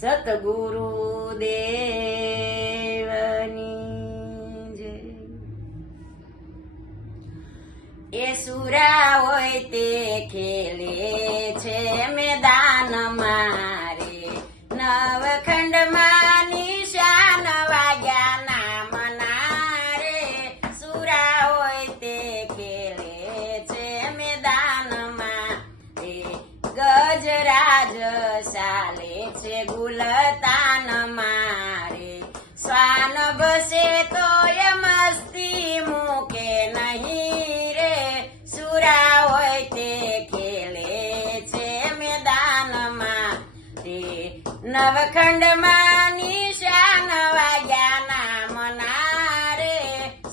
સતગુરુ દેવની જય. એ સુરા હોય તે ખેલે છે મેદાનમાં રે, નવખંડમાં નિશાન વાગ્યા નામ ના રે. સુરા હોય તે ખેલે છે મેદાનમાં રે, ગજરાજ ચાલે છે ગુલતાન મારે. શ્વાન બસે તોય મસ્તી મૂકે નહીં રે, સુરા હોય તે ખેલે છે મેદાનમાં રે. નવખંડમાં નિશાન વાગ્યા નામ ના રે,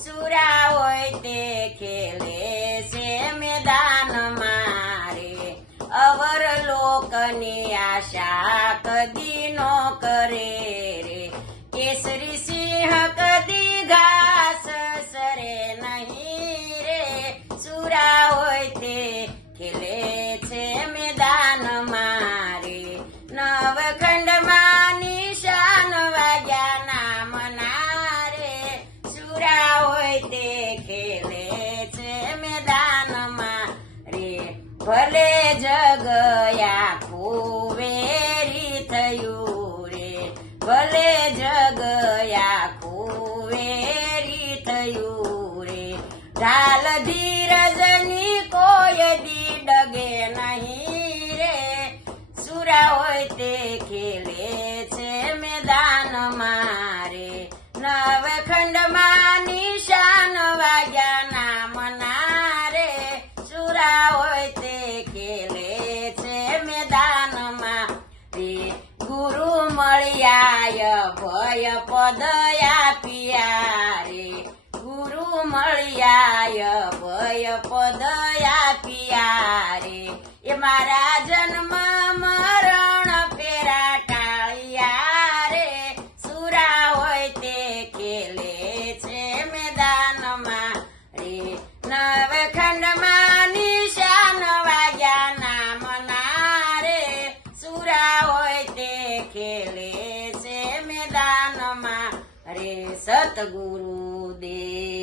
સુરા હોય તે ખેલે છે મેદાનમાં રે. અવર લોકની આશા કદી નો કરે રે, કેસરી સિંહ કદી ઘાસ સરે નહીં રે. સુરા હોય તે ખેલે છે મેદાનમાં રે, નવખંડમાં નિશાન વાગ્યા નામ ના રે. સુરા હોય તે ખેલે છે મેદાનમાં રે. ભલે જગ આખું વેરી થયું રે, ભલે જગ આખું વેરી થયું રે. ઢાલ ધીરજની કોઈ દી ડગે નહીં રે, સુરા હોય તે ખેલે છે મેદાનમાં રે. નવખંડમાં નિશાન વાગ્યા નામ ના રે, સુરા હોય તે ખેલે છે મેદાનમાં રે. ગુરુ મળ્યા ભય પદ આપ્યા રે, ગુરુ મળ્યા ભય પદ આપ્યા રે. એ મારા જન્મ મરણ ફેરા ટાળ્યા રે, સુરા હોય તે ખેલે છે મેદાનમાં રે. નવખંડમાં નિશાન વાગ્યા નામ ના રે, સુરા હોય તે ખેલે છે મેદાનમાં રે. સતગુરુ દેવ